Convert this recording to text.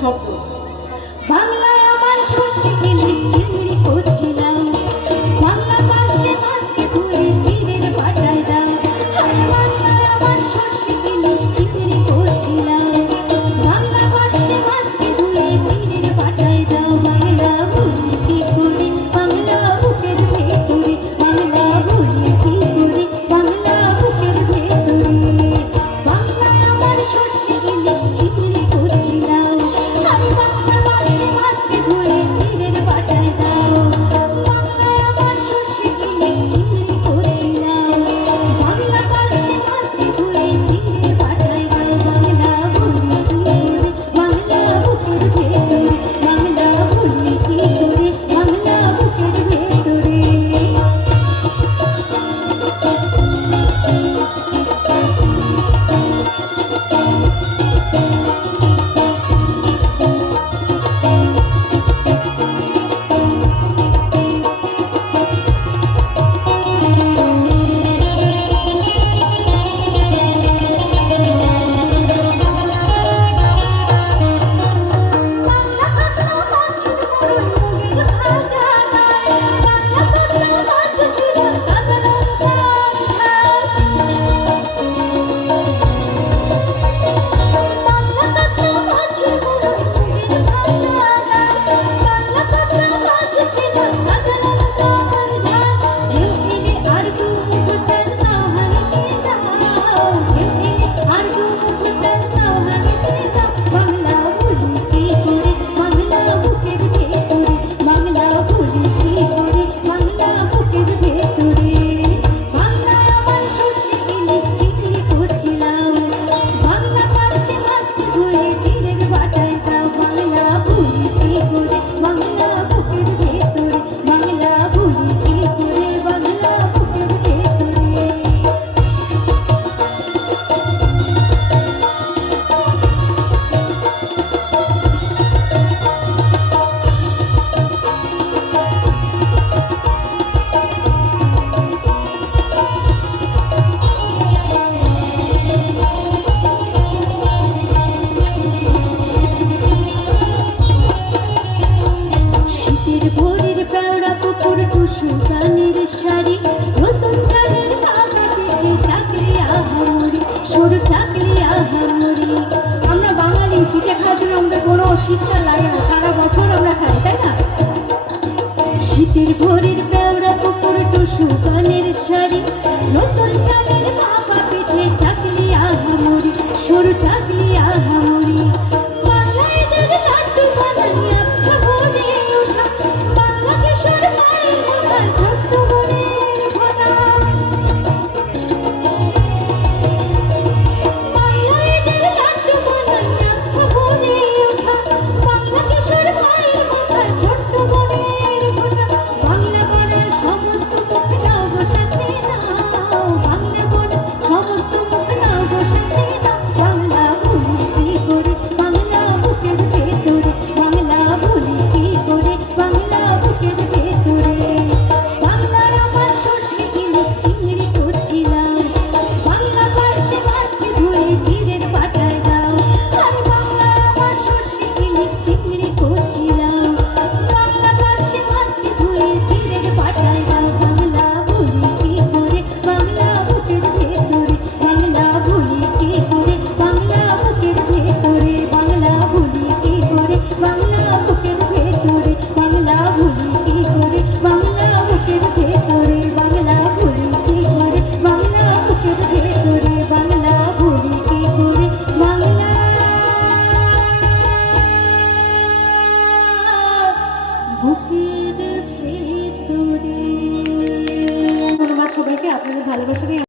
শব্দ। বাংলায় আমার সর্ষে ইলিশ চিংড়ি করছিলাম, বাংলা পার্শ্বে মাছকে ধুয়ে চিড়ের পাটায় দাও। বাংলায় আমার সর্ষে ইলিশ চিংড়ি করছিলাম, বাংলা পার্শ্বে মাছকে ধুয়ে চিড়ের পাটায় দাও। বাংলা ভুলি কি করে, বাংলা বুকের ভেতরে, বাংলা ভুলি কি করে, বাংলা বুকের ভেতরে। বাংলায় আমার সর্ষে ইলিশ চিংড়ি করছিলাম, আমি বাংলা পার্শ্বে মাছকে ধুয়ে চিড়ের পাটায় দাও। বাংলায় আমার সর্ষে ইলিশ চিংড়ি করছিলাম, বাংলা পার্শ্বে মাছকে ধুয়ে চিড়ের পাটায় দাও। বাংলা ভুলি কি করে, বাংলা বুকের ভেতরে, বাংলা ভুলি কি করে, বাংলা বুকের ভেতরে। ভোরের পেওড়া পুকুর টুসু গানের শাড়ি, নতুন চালের পাকা দেখে চাকরি আহামরি, সরু চাকরি আহামরি। আমরা বাঙালি পিঠে খাওয়ার জন্য আমাদের কোনো শীতকাল লাগে না, সারা বছর আমরা খাই, তাই না? শীতের ভোরের পেওড়া পুকুর টুসু গানের শাড়ি, নতুন চালের পাকা